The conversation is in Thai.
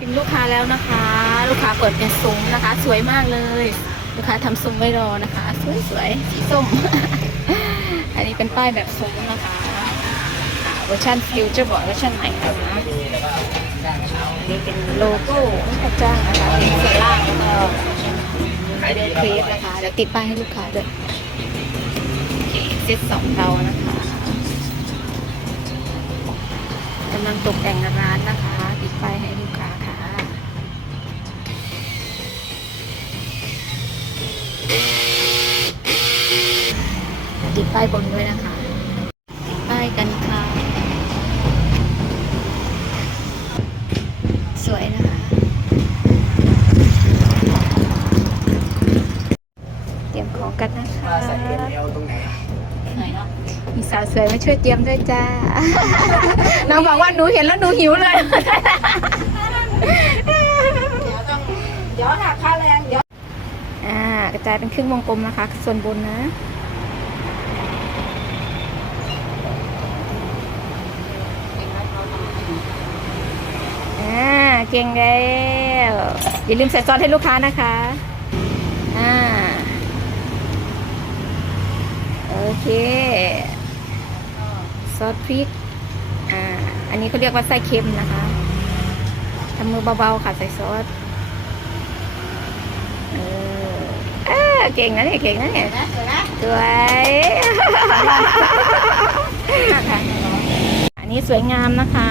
ถึงลูกค้าแล้วนะคะ ลูกค้าเปิดเป็นซุ้มนะคะ สวยมากเลย ลูกค้าทำซุ้มไว้รอนะคะ สวยสวยๆสีส้ม อันนี้เป็นป้ายแบบซุ้มนะคะเวอร์ชันฟิวเจอร์บอร์ดเวอร์ชันใหม่นะคะอันนี้เป็นโลโก้พระเจ้านะคะเป็นส่วนล่างแล้วก็ไอเดนครีปนะคะเดี๋ยวติดป้ายให้ลูกค้าด้วยโอเคเซตสองเตานะคะกำลังตกแต่งร้านนะคะ ติดป้ายบนด้วยนะคะ ติดป้ายกันค่ะ สวยนะคะ เตรียมของกันนะคะใส่เอ็มเอลตรงไหนไหนเนาะมีสาวสวยมาช่วยเตรียมด้วยจ้า น้องบอกว่าหนูเห็นแล้วหนูหิวเลย เดี๋ยวหักค่าแรง เดี๋ยว อ่ากระจายเป็นครึ่งวงกลมนะคะ ส่วนบนนะ อ่า เก่งแล้วอย่าลืมใส่ซอสให้ลูกค้านะคะอ่าโอเค ซอสพริกอ่าอันนี้เขาเรียกว่าไส้เค็มนะคะทำมือเบาๆค่ะใส่ซอสเออเก่งนะเนี่ยเก่งนะเนี่ยนะเดี๋ยวนะสวยอันนี้สวยงามนะคะ